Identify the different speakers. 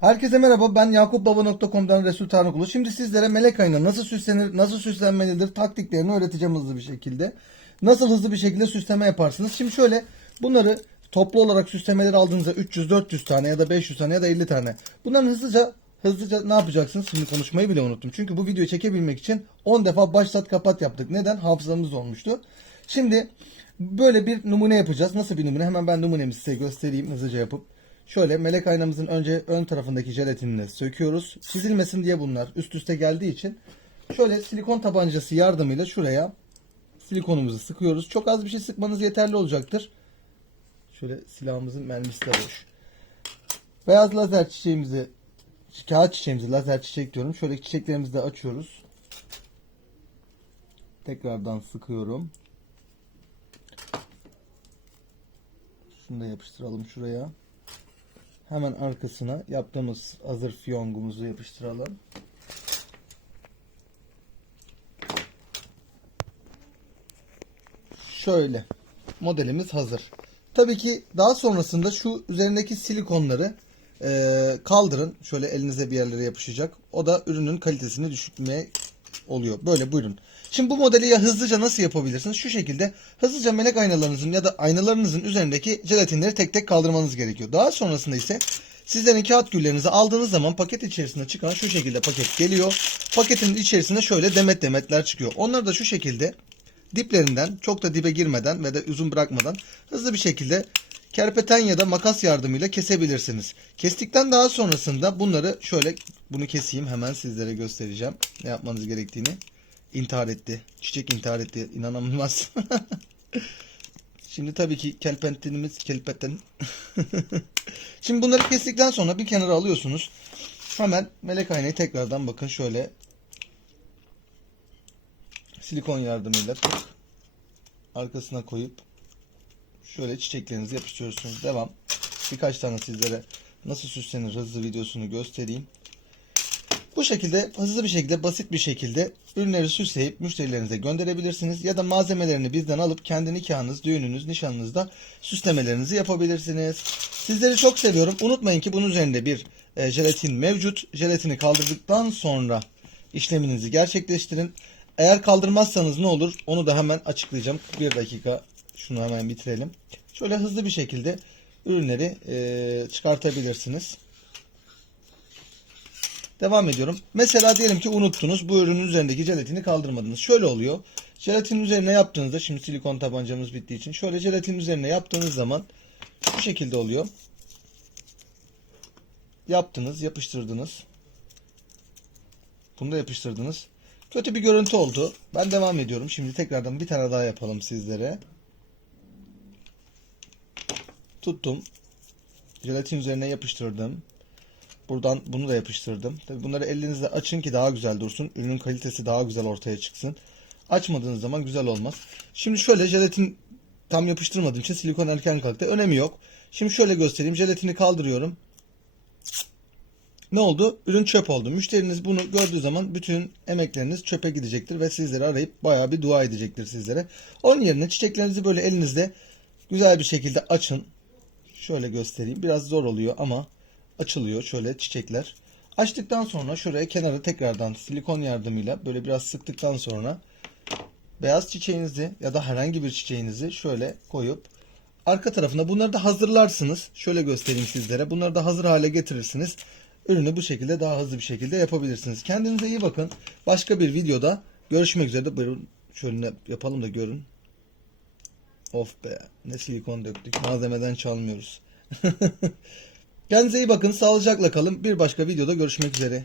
Speaker 1: Herkese merhaba ben yakupbaba.com'dan Resul Tanrıkulu. Şimdi sizlere melek ayına nasıl süslenir, nasıl süslenmelidir taktiklerini öğreteceğim hızlı bir şekilde. Nasıl hızlı bir şekilde süsleme yaparsınız. Şimdi şöyle bunları toplu olarak süslemeleri aldığınızda 300-400 tane ya da 500 tane ya da 50 tane. Bunların hızlıca hızlıca ne yapacaksınız? Şimdi konuşmayı bile unuttum. Çünkü bu videoyu çekebilmek için 10 defa başlat kapat yaptık. Neden? Hafızamız olmuştu. Şimdi böyle bir numune yapacağız. Nasıl bir numune? Hemen ben numunemi size göstereyim hızlıca yapıp. Şöyle melek aynamızın önce ön tarafındaki jelatinini söküyoruz. Çizilmesin diye bunlar üst üste geldiği için şöyle silikon tabancası yardımıyla şuraya silikonumuzu sıkıyoruz. Çok az bir şey sıkmanız yeterli olacaktır. Şöyle silahımızın mermisi de boş. Beyaz lazer çiçeğimizi kağıt çiçeğimizi lazer çiçek diyorum. Şöyle çiçeklerimizi de açıyoruz. Tekrardan sıkıyorum. Şunu da yapıştıralım şuraya. Hemen arkasına yaptığımız hazır fiyongumuzu yapıştıralım. Şöyle. Modelimiz hazır. Tabii ki daha sonrasında şu üzerindeki silikonları e, kaldırın. Şöyle elinize bir yerlere yapışacak. O da ürünün kalitesini düşürmeye oluyor. Böyle buyurun. Şimdi bu modeli ya hızlıca nasıl yapabilirsiniz? Şu şekilde hızlıca melek aynalarınızın ya da aynalarınızın üzerindeki jelatinleri tek tek kaldırmanız gerekiyor. Daha sonrasında ise sizlerin kağıt güllerinizi aldığınız zaman paket içerisinde çıkan şu şekilde paket geliyor. Paketin içerisinde şöyle demet demetler çıkıyor. Onları da şu şekilde diplerinden çok da dibe girmeden ve de uzun bırakmadan hızlı bir şekilde kerpeten ya da makas yardımıyla kesebilirsiniz. Kestikten daha sonrasında bunları şöyle bunu keseyim hemen sizlere göstereceğim ne yapmanız gerektiğini. İntihar etti. Çiçek intihar etti. İnanılmaz. Şimdi tabii ki kelpentinimiz kelpeten. Şimdi bunları kestikten sonra bir kenara alıyorsunuz. Hemen melek aynayı tekrardan bakın şöyle silikon yardımıyla arkasına koyup şöyle çiçeklerinizi yapıştırıyorsunuz. Devam. Birkaç tane sizlere nasıl süslenir hızlı videosunu göstereyim. Bu şekilde hızlı bir şekilde basit bir şekilde ürünleri süsleyip müşterilerinize gönderebilirsiniz. Ya da malzemelerini bizden alıp kendi nikahınız, düğününüz, nişanınızda süslemelerinizi yapabilirsiniz. Sizleri çok seviyorum. Unutmayın ki bunun üzerinde bir e, jelatin mevcut. Jelatini kaldırdıktan sonra işleminizi gerçekleştirin. Eğer kaldırmazsanız ne olur onu da hemen açıklayacağım. Bir dakika şunu hemen bitirelim. Şöyle hızlı bir şekilde ürünleri e, çıkartabilirsiniz. Devam ediyorum. Mesela diyelim ki unuttunuz bu ürünün üzerindeki jelatini kaldırmadınız. Şöyle oluyor. Jelatinin üzerine yaptığınızda şimdi silikon tabancamız bittiği için şöyle jelatinin üzerine yaptığınız zaman şu şekilde oluyor. Yaptınız, yapıştırdınız. Bunu da yapıştırdınız. Kötü bir görüntü oldu. Ben devam ediyorum. Şimdi tekrardan bir tane daha yapalım sizlere. Tuttum. Jelatin üzerine yapıştırdım. Buradan bunu da yapıştırdım. Tabii bunları elinizle açın ki daha güzel dursun. Ürünün kalitesi daha güzel ortaya çıksın. Açmadığınız zaman güzel olmaz. Şimdi şöyle jelatin tam yapıştırmadığım için silikon erken kalktı. Önemi yok. Şimdi şöyle göstereyim. Jelatini kaldırıyorum. Ne oldu? Ürün çöp oldu. Müşteriniz bunu gördüğü zaman bütün emekleriniz çöpe gidecektir ve sizleri arayıp bayağı bir dua edecektir sizlere. Onun yerine çiçeklerinizi böyle elinizde güzel bir şekilde açın. Şöyle göstereyim. Biraz zor oluyor ama açılıyor şöyle çiçekler. Açtıktan sonra şuraya kenara tekrardan silikon yardımıyla böyle biraz sıktıktan sonra beyaz çiçeğinizi ya da herhangi bir çiçeğinizi şöyle koyup arka tarafına bunları da hazırlarsınız. Şöyle göstereyim sizlere. Bunları da hazır hale getirirsiniz. Ürünü bu şekilde daha hızlı bir şekilde yapabilirsiniz. Kendinize iyi bakın. Başka bir videoda görüşmek üzere. Buyurun şöyle yapalım da görün. Of be. Ne silikon döktük. Malzemeden çalmıyoruz. Kendinize iyi bakın. Sağlıcakla kalın. Bir başka videoda görüşmek üzere.